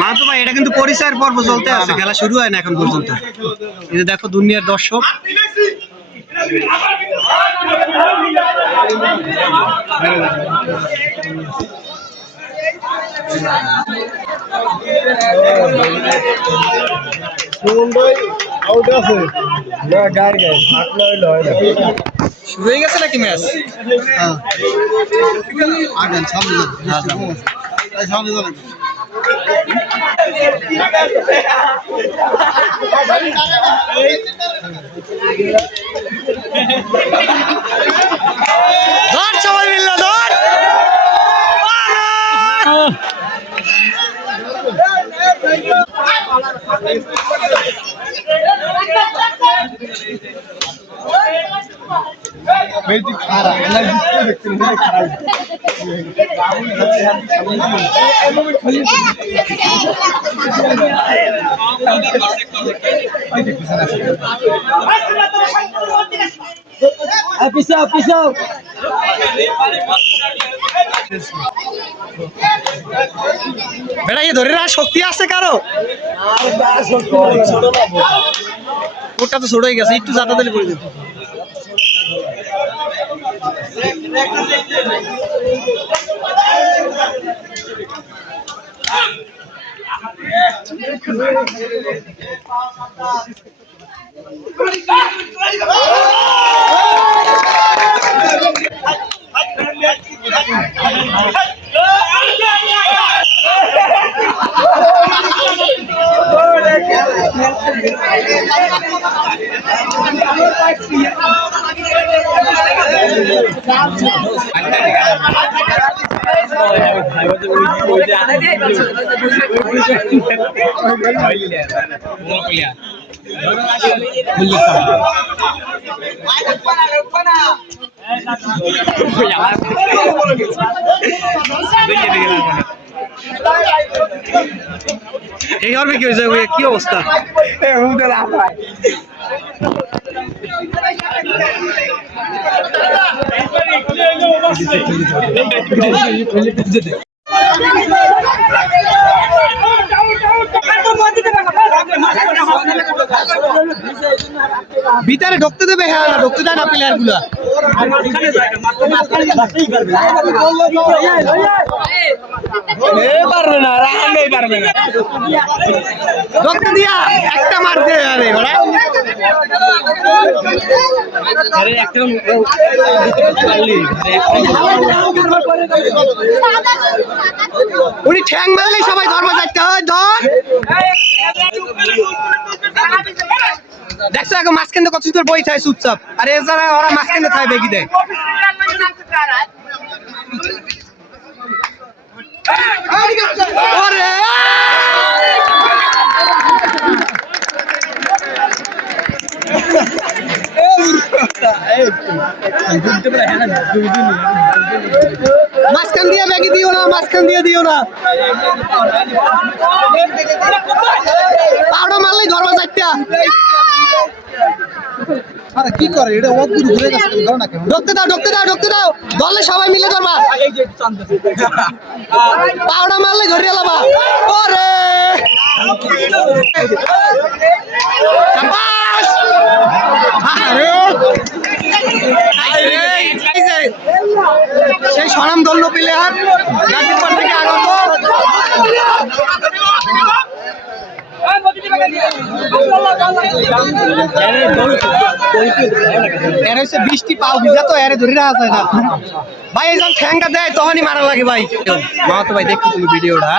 মাহাতো ভাই এটা কিন্তু পরিচয়ের পর্ব চলতে আছে, খেলা শুরু হয় না এখন পর্যন্ত। এই যে দেখো দুনিয়ার দর্শক। শুরু হয়ে গেছে নাকি ম্যাচ? ধর সবাই মিলল, ধর। পিছাও পিছাও। বেটা ধরে না, শক্তি আছে কারো? ওটা তো ছোট হয়ে গেছে, একটু জাতা দিলে পড়ে যেত। এই হবে কি হয়েছে, কি অবস্থা? ভিতরে ঢুকতে দেবে? হ্যাঁ, ঢুকতে দেয় না প্লেয়ার গুলা। পারবে না, পারবে না ঢুকতে দিয়া একটা মারতে। উনি ঠ্যাং মারলে সবাই ধর্ম যাইতে হয়। ধর দেখছো এখন মাঝখানে কত সুন্দর বই থাকে চুপচাপ, আর এ যারা ওরা মাঝখানে থাকে বেগি দেয়। মাঝখান দিয়ে ব্যাগি দিও না, মাঝখান দিয়ে দিও না। পাউডার মারলেই ধরবা চারটা। আরে কি করে এটা? অদ্ভুত ঘুরে গেছে, ধরো না কেন? ঢুকতে দাও, ঢুকতে দাও, ঢুকতে দাও। দলে সবাই মিলে ধরবা। পাউডার মারলে ধরে এলাবা। ওরে সেই সনাম দল প্লেয়ার গাজীপুর থেকে আগত। এর হচ্ছে বৃষ্টি পাও ভিজা তো, এর ধরে রাখা যায় না ভাই। এই যখন ঠ্যাংটা দেয় তখনই মারা লাগে ভাই। মাহাতো ভাই দেখো তুমি ভিডিওটা।